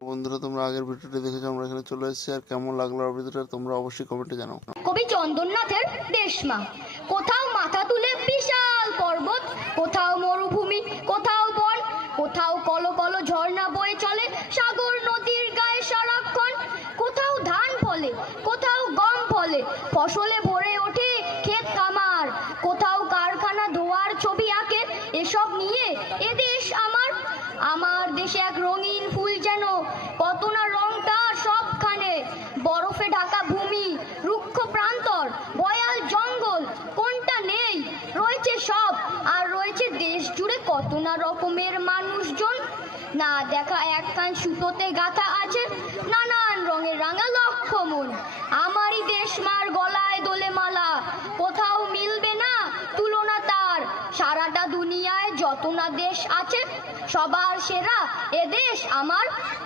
বন্ধুরা, তোমরা আগের ভিডিওটি দেখেছো, আমরা এখানে চলে এসেছি। আর কেমন লাগলো আর ভিডিওটা তোমরা অবশ্যই কমেন্টে জানাও। কবি চন্দননাথের দেশমা। কোথাও মাথা তুলে বিশাল পর্বত, কোথাও মরুভূমি, কোথাও বন, কোথাও কলো কলো ঝর্ণা বয়ে চলে সাগর নদীর গায়ে সারাক্ষণ। কোথাও ধান ফলে, কোথাও গম ফলে, ফসলে ভরে ওঠে ক্ষেত খামার। কোথাও কারখানা ধোয়ার ছবি আঁকে, এসব নিয়ে এদেশ আমার। আমার দেশে এক রঙিন ফুল যেন, কত না রংটা সবখানে। বরফে ঢাকা ভূমি, রুক্ষ প্রান্তর, বয়াল জঙ্গল, কোনটা নেই? রয়েছে সব। আর রয়েছে দেশ জুড়ে কত না রকমের মানুষজন। না দেখা একখান সুতোতে গাঁথা আছে নানান রঙের রাঙা লক্ষ মন। আমারই দেশমার গলায় দোলে মালা, কোথাও মিলবে না তুলনা তার। সারাটা দুনিয়ায় যত না দেশ আছে, সবার সেরা এ দেশ আমার।